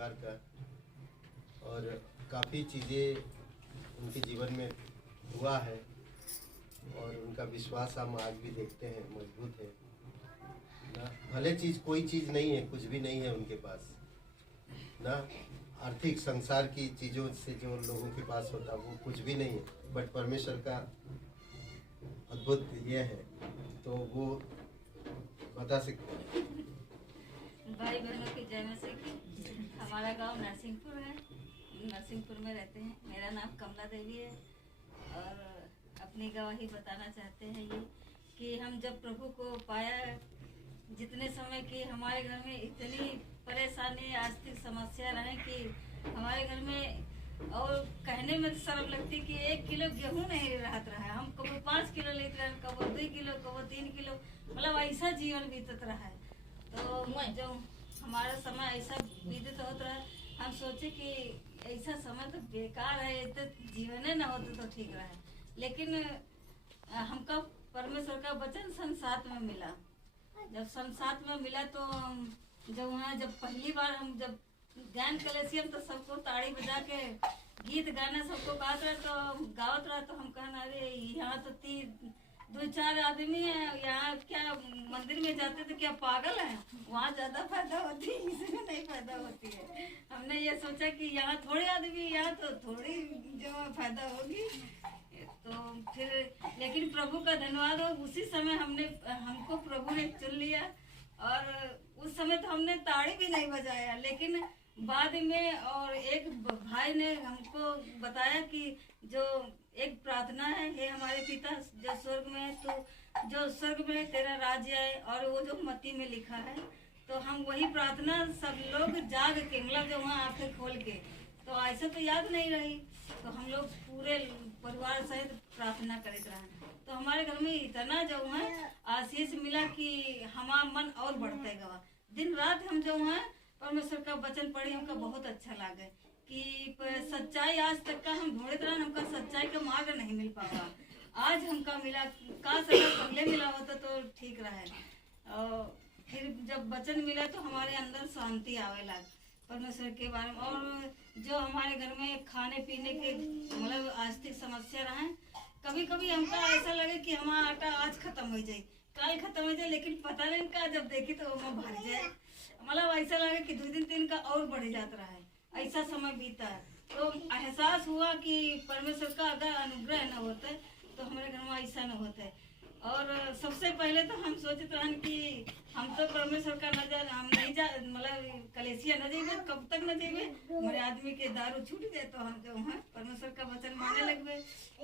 परिवार का, और काफ़ी चीज़ें उनके जीवन में हुआ है और उनका विश्वास हम आज भी देखते हैं मजबूत है ना। भले चीज़ कोई चीज़ नहीं है, कुछ भी नहीं है उनके पास ना। आर्थिक संसार की चीज़ों से जो लोगों के पास होता वो कुछ भी नहीं है, बट परमेश्वर का अद्भुत ये है, तो वो बता सकते हैं। भाई बहनों की जय मसीह की। हमारा गांव नरसिंहपुर है, नरसिंहपुर में रहते हैं। मेरा नाम कमला देवी है और अपनी गवाही बताना चाहते हैं ये कि हम जब प्रभु को पाया, जितने समय की हमारे घर में इतनी परेशानी आर्थिक समस्या रहे कि हमारे घर में, और कहने में तो शर्म लगती कि 1 किलो गेहूं नहीं रहत रहा है। हम कबो 5 किलो लेते रहे, कबो 2 किलो, कबो 3 किलो, मतलब ऐसा जीवन बीतत रहा है। तो जो हमारा समय ऐसा बीतत होता रहा, हम सोचे कि ऐसा समय तो बेकार है, तो जीवन न होते तो ठीक रहा। लेकिन हमको परमेश्वर का वचन सन 7 में मिला। जब सन 7 में मिला तो जब पहली बार हम जब ज्ञान कलेसियम तो सबको ताड़ी बजा के गीत गाना सबको गात रहा, तो गावत रहा, तो हम कहना अरे यहाँ तो 2-4 आदमी है, यहाँ क्या मंदिर में जाते तो क्या पागल है, वहाँ ज्यादा फायदा होती है, इसमें नहीं फायदा होती है। हमने ये सोचा कि यहाँ थोड़े आदमी, यहाँ तो थोड़ी जो फायदा होगी। तो फिर लेकिन प्रभु का धन्यवाद हो, उसी समय हमको प्रभु ने चुन लिया। और उस समय तो हमने ताड़ी भी नहीं बजाया, लेकिन बाद में और एक भाई ने हमको बताया कि जो एक प्रार्थना है, हे हमारे पिता जो स्वर्ग में है, तो जो स्वर्ग में तेरा राज्य है, और वो जो मत्ती में लिखा है, तो हम वही प्रार्थना सब लोग जाग के, मतलब जो वहाँ आंखें खोल के, तो ऐसा तो याद नहीं रही, तो हम लोग पूरे परिवार सहित प्रार्थना करते रहे। तो हमारे घर में इतना जो है आशीष मिला कि हमारा मन और बढ़ते गवा। दिन रात हम जो है परमेश्वर का वचन पढ़े, हमका बहुत अच्छा लगे कि सच्चाई आज तक का हम ढूंढते रहे, हमका सच्चाई का मार्ग नहीं मिल पावा। आज हमका मिला, काश अगर पहले मिला होता तो ठीक रहे। और फिर जब वचन मिला तो हमारे अंदर शांति आवे लग परमेश्वर के बारे में। और जो हमारे घर में खाने पीने के मतलब आर्थिक समस्या रहे, कभी कभी हमका ऐसा लगे कि हमारा आटा आज खत्म हो जाए, कल खत्म हो जाए, लेकिन पता नहीं का जब देखी तो वो भर जाए, मतलब ऐसा लगे कि 2 दिन 3 का और बढ़ जाता रहा है। ऐसा समय बीता है तो एहसास हुआ कि परमेश्वर का अगर अनुग्रह न होता तो हमारे घर में ऐसा न होता। और सबसे पहले तो हम सोचते रहन कि हम तो परमेश्वर का नजर हम नहीं जा, मतलब कलेसिया न जेबे, कब तक न जेबे, हमारे आदमी के दारू छूट जाए तो हम जो है परमेश्वर का वचन मानने लगबे।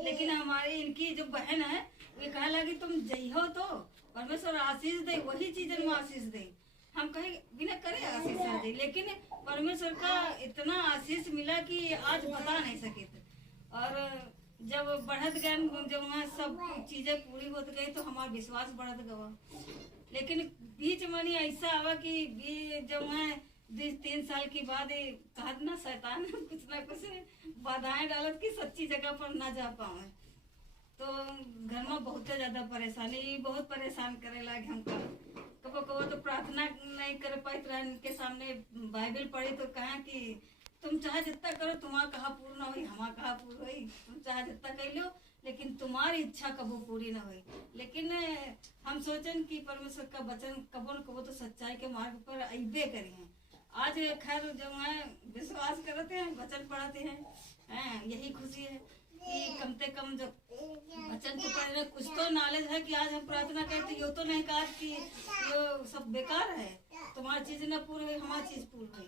लेकिन हमारी इनकी जो बहन है वे कहे लगी तुम जइहो तो परमेश्वर आशीष दे, वही चीजन में आशीष दे। हम कहे बिना करे आशीष दे, लेकिन परमेश्वर का इतना आशीष मिला कि आज बता नहीं सके थे। और जब बढ़त गए, जब वहाँ सब चीजें पूरी होती गई तो हमारा विश्वास बढ़त गवा। लेकिन बीच में ऐसा आवा कि जब वहाँ 3 साल के बाद कहत ना शैतान कुछ ना कुछ बाधाएं डालत कि सच्ची जगह पर ना जा पावे, तो घर में बहुत ज्यादा परेशानी, बहुत परेशान करे लगे हमको। कबो कबो तो प्रार्थना नहीं कर पाई, इनके सामने बाइबल पढ़ी तो कहा कि तुम चाहे जितना करो तुम्हारा कहा पूर्ण हुई, हमारा कहा पूर्ण हुई, तुम चाहे जितना कर लो, लेकिन तुम्हारी इच्छा कबो पूरी ना हुई। लेकिन हम सोचन कि परमेश्वर का वचन कबो न कबो तो सच्चाई के मार्ग पर अबे करी हैं। आज खैर जब मैं विश्वास करते हैं, वचन पढ़ते हैं, यही खुशी है कि कम से कम जब वचन तो पढ़ रहे, कुछ तो नॉलेज है कि आज हम प्रार्थना करते, ये तो नहीं कहा कि ये सब बेकार है, तुम्हारी चीज न पूरी हुई, हमारी चीज पूरी हुई।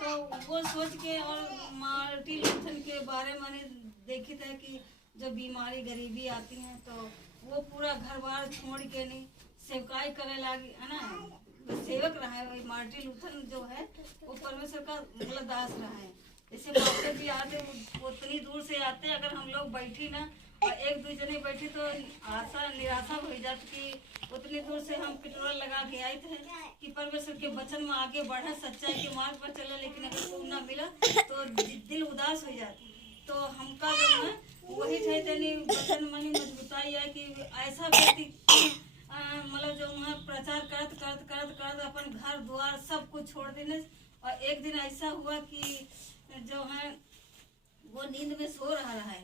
तो वो सोच के और मार्टिन लूथर के बारे में देखी था कि जब बीमारी गरीबी आती है तो वो पूरा घर बार छोड़ के नहीं सेवकाई करे लगी, है ना, तो सेवक रहा है। मार्टिन लूथर जो है वो परमेश्वर का मतलब दास रहा है। जैसे मास्टर जी आते उतनी दूर से आते, अगर हम लोग बैठी ना और 1-2 जने बैठे तो आशा निराशा हो जाती कि उतनी दूर से हम पेट्रोल लगा के आए थे कि परमेश्वर के वचन में आगे बढ़ा, सच्चाई के मार्ग पर चला, लेकिन अगर वो ना मिला तो दिल उदास हो जाती। तो हमका जो है वही थे वचन मनी मजबूताई है कि ऐसा व्यक्ति मतलब जो वहाँ प्रचार करत अपन घर द्वार सब कुछ छोड़ देने और एक दिन ऐसा हुआ कि जो है वो नींद में सो रहा है,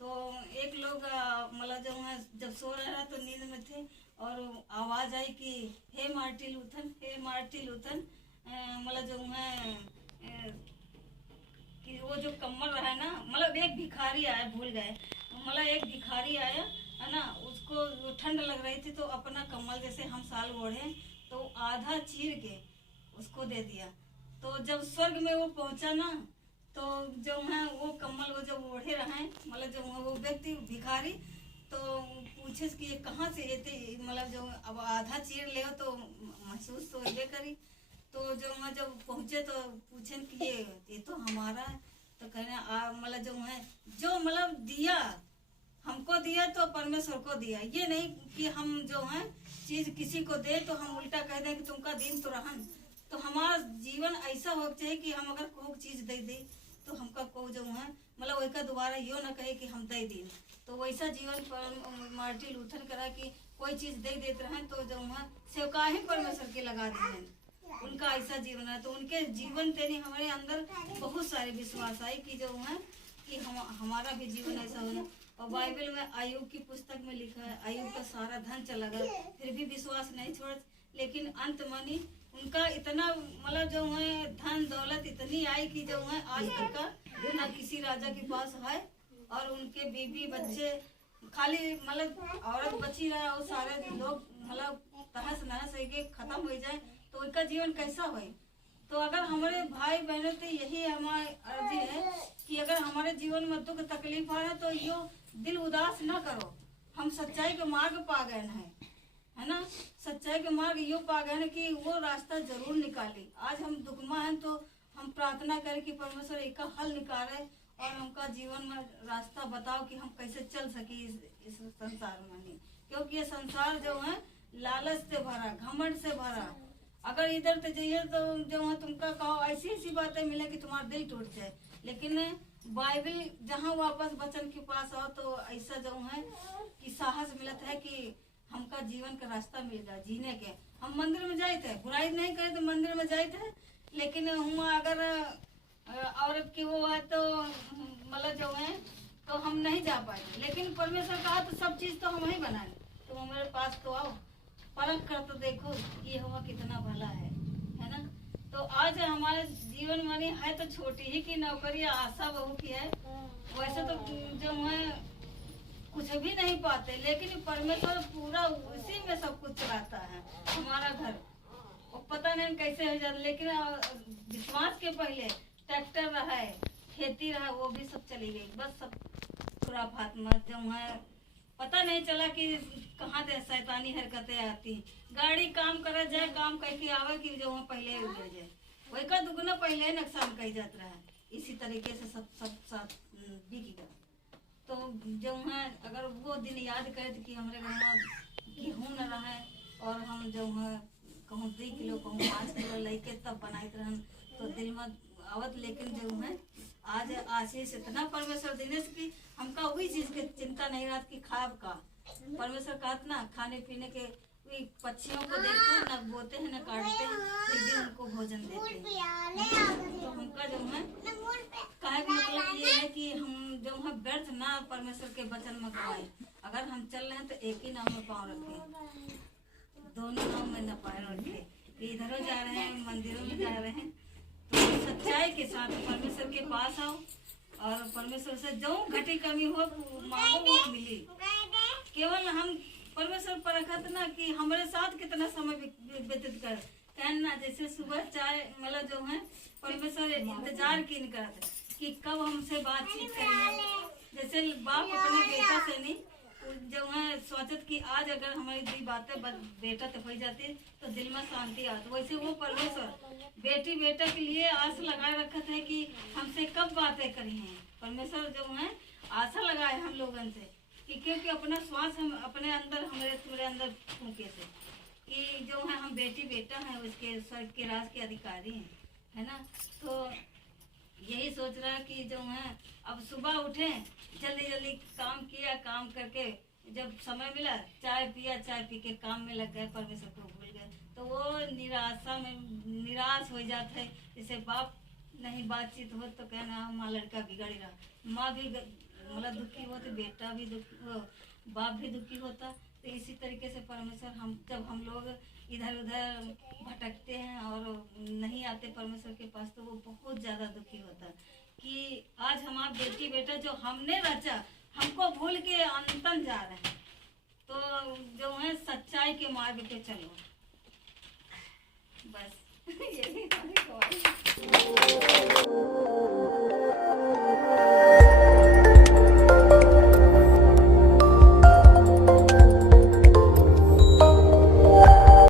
तो एक लोग मतलब जो है जब सो रहा तो नींद में थे और आवाज़ आई कि हे मार्टिन लूथर, हे मार्टिन लूथर, मतलब जो है कि वो जो कम्बल रहा है ना, मतलब एक भिखारी आया, भूल गए, मतलब एक भिखारी आया है ना, उसको ठंड लग रही थी तो अपना कम्बल जैसे हम साल ओढ़े तो आधा चीर के उसको दे दिया। तो जब स्वर्ग में वो पहुंचा ना, तो जो है वो कम्बल वो जब ओढ़े रहे, मतलब जो वो व्यक्ति भिखारी तो पूछे कि ये कहाँ से ये, मतलब जो अब आधा चीर ले तो महसूस तो ये करी। तो जो है जब पहुँचे तो पूछे कि ये तो हमारा है। तो कहने मतलब जो है जो मतलब दिया हमको दिया तो परमेश्वर को दिया, ये नहीं कि हम जो है चीज किसी को दे तो हम उल्टा कह दें कि तुमका दिन तो रहन। तो हमारा जीवन ऐसा हो चाहिए कि हम अगर कोई चीज दे दे तो हमका को जो है मतलब वही का दोबारा यो ना कहे कि हम दे दी। तो वैसा जीवन पर मार्टिन लूथर करा कि कोई चीज दे देते रहे तो जो है सेवकाही परमेश्वर के लगा दें, उनका ऐसा जीवन है। तो उनके जीवन तेनी हमारे अंदर बहुत सारे विश्वास आए कि जो है कि हमारा भी जीवन ऐसा होना। और बाइबल में अय्यूब की पुस्तक में लिखा है, अय्यूब का सारा धन चला गया फिर भी विश्वास नहीं छोड़, लेकिन अंत मनी उनका इतना मतलब जो है धन दौलत इतनी आई कि जो है आज तक का ना किसी राजा के पास है। और उनके बीवी बच्चे खाली मतलब औरत बची रहा और सारे लोग मतलब तहस नहस के खत्म हो जाए तो उनका जीवन कैसा हो। तो अगर हमारे भाई बहनों तो यही हमारी अर्जी है कि अगर हमारे जीवन में दुख तकलीफ आ रहा है तो यो दिल उदास न करो, हम सच्चाई के मार्ग पा गए हैं, है ना, सच्चाई के मार्ग यो पा गए हैं कि वो रास्ता जरूर निकाले। आज हम दुखमा हैं तो हम प्रार्थना करें कि परमेश्वर एक हल निकाले और हमका जीवन में रास्ता बताओ कि हम कैसे चल सके इस संसार में नहीं, क्योंकि ये संसार जो है लालच से भरा, घमंड से भरा। अगर इधर से जाइए तो जो है तुमका कहो ऐसी ऐसी बातें मिले कि तुम्हारा दिल टूट जाए, लेकिन बाइबल जहाँ वापस वचन के पास आओ तो ऐसा जो है कि साहस मिलता है कि हमका जीवन का रास्ता मिल गया जीने के। हम मंदिर में जाए थे, बुराई नहीं करे तो मंदिर में जाए थे, लेकिन हुआ अगर औरत की वो है तो मतलब जो है तो हम नहीं जा पाए, लेकिन परमेश्वर कहा तो सब चीज तो हम ही बनाए, तुम हमारे पास तो आओ परख कर तो देखो ये हुआ कितना भला है ना। तो आज हमारे जीवन में है तो छोटी ही की नौकरी आशा बहू की है, वैसे तो जो है कुछ भी नहीं पाते, लेकिन परमेश्वर पूरा उसी में सब कुछ चलाता है हमारा घर। और पता नहीं कैसे हो जाता, लेकिन विश्वास के पहले ट्रैक्टर रहा है, खेती रहा, वो भी सब चली गई, बस सब खुराफात में जो है पता नहीं चला कि कहाँ से शैतानी हरकतें आती। गाड़ी काम करा जाए, काम करके आवे कि जो पहले उड़ जाए, वही का दुगना पहले नुकसान कर जाता है। इसी तरीके से सब सब साथ बिकेगा। तो जो है अगर वो दिन याद करे कि हमारे घर में गेहूँ न रहे और हम जो है कहूँ 2 किलो कहूँ 5 किलो लेके तब बनाए रहन तो दिल में आवत। लेकिन जो है आज आशीष इतना परमेश्वर देने से कि हमका वही चीज के चिंता नहीं रहा कि खाब का। परमेश्वर कहत ना खाने पीने के पक्षियों को देखते हैं, न बोते हैं न काटते हैं, फिर भी उनको भोजन देते हैं। तो हमका जो है कहे का मतलब ये है कि हम जो है व्यर्थ ना परमेश्वर के वचन में गवाए। अगर हम चल रहे हैं तो एक ही नाव में पाँव रखें, दोनों नाव में न पाए रखे, इधरों जा रहे हैं मंदिरों में जा रहे हैं तो सच्चाई के साथ परमेश्वर के पास आओ और परमेश्वर से जो घटी कमी हो मांगो वो मिली। केवल हम परमेश्वर पर रखत ना कि हमारे साथ कितना समय व्यतीत कर कहना, जैसे सुबह चाय मतलब जो है परमेश्वर इंतजार की करते कि कब हमसे बातचीत करें। जैसे बाप अपने बेटा से नहीं जो है सोचत कि आज अगर हमारी 2 बातें बेटा तो हो जाती तो दिल में शांति आती, वैसे वो परमेश्वर बेटी बेटा के लिए आस लगाए रखत है कि हमसे कब बातें करी हैं। परमेश्वर जो है आशा लगाए हम लोगों से कि क्योंकि अपना श्वास हम अपने अंदर हमारे तुम्हारे अंदर फूके से कि जो है हम बेटी बेटा हैं उसके स्वर्ग के राज के अधिकारी हैं, है ना। तो यही सोच रहा है कि जो है अब सुबह उठे जल्दी जल्दी काम किया, काम करके जब समय मिला चाय पिया, चाय पी के काम में लग गए, परमेश्वर को भूल गए तो वो निराशा में निराश हो जाता है जैसे बाप नहीं बातचीत हो तो कहना हमारा लड़का बिगड़ रहा, माँ भी मतलब दुखी हो तो बेटा भी दुखी, बाप भी दुखी होता। तो इसी तरीके से परमेश्वर जब हम लोग इधर उधर भटकते हैं और नहीं आते परमेश्वर के पास, तो वो बहुत ज़्यादा दुखी होता कि आज हमारा बेटी बेटा जो हमने रचा हमको भूल के अंतन जा रहे हैं। तो जो है सच्चाई के मार्ग पे चलो, बस यही हमारी